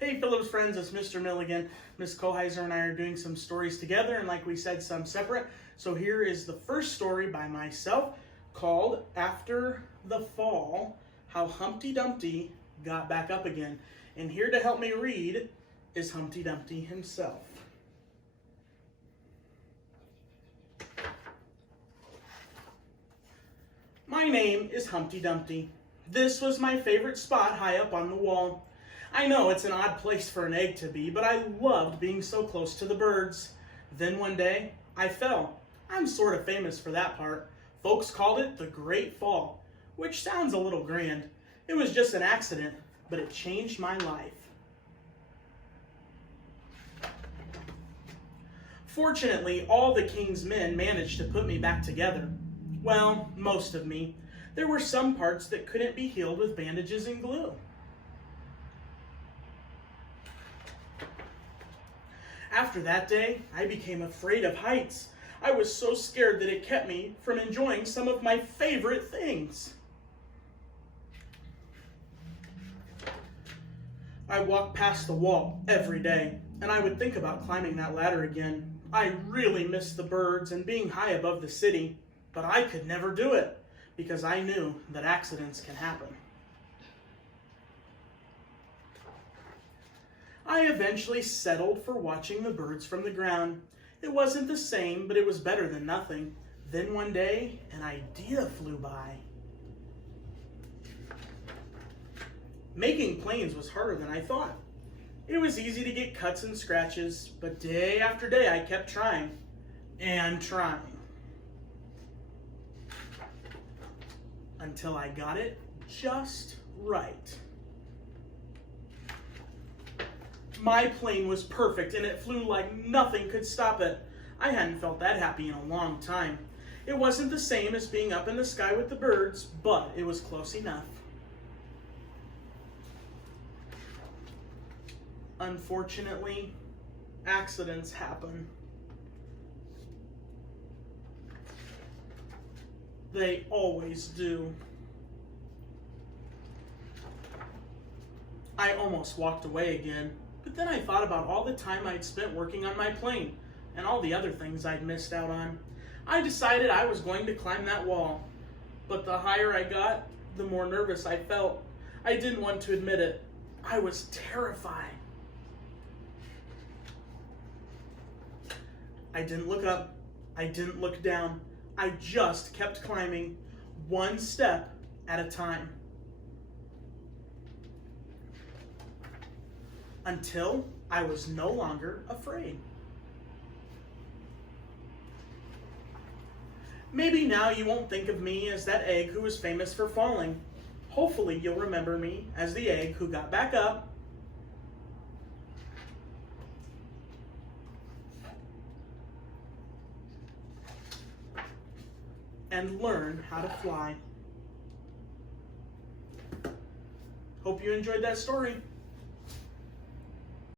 Hey Phillips friends, it's Mr. Milligan. Miss Koheiser and I are doing some stories together, and like we said, some separate. So here is the first story by myself called After the Fall, How Humpty Dumpty Got Back Up Again. And here to help me read is Humpty Dumpty himself. My name is Humpty Dumpty. This was my favorite spot high up on the wall. I know it's an odd place for an egg to be, but I loved being so close to the birds. Then one day, I fell. I'm sort of famous for that part. Folks called it the Great Fall, which sounds a little grand. It was just an accident, but it changed my life. Fortunately, all the king's men managed to put me back together. Well, most of me. There were some parts that couldn't be healed with bandages and glue. After that day, I became afraid of heights. I was so scared that it kept me from enjoying some of my favorite things. I walked past the wall every day, and I would think about climbing that ladder again. I really missed the birds and being high above the city, but I could never do it because I knew that accidents can happen. I eventually settled for watching the birds from the ground. It wasn't the same, but it was better than nothing. Then one day, an idea flew by. Making planes was harder than I thought. It was easy to get cuts and scratches, but day after day I kept trying and trying. Until I got it just right. My plane was perfect and it flew like nothing could stop it. I hadn't felt that happy in a long time. It wasn't the same as being up in the sky with the birds, but it was close enough. Unfortunately, accidents happen. They always do. I almost walked away again. But then I thought about all the time I'd spent working on my plane and all the other things I'd missed out on. I decided I was going to climb that wall. But the higher I got, the more nervous I felt. I didn't want to admit it. I was terrified. I didn't look up. I didn't look down. I just kept climbing, one step at a time. Until I was no longer afraid. Maybe now you won't think of me as that egg who was famous for falling. Hopefully you'll remember me as the egg who got back up and learned how to fly. Hope you enjoyed that story.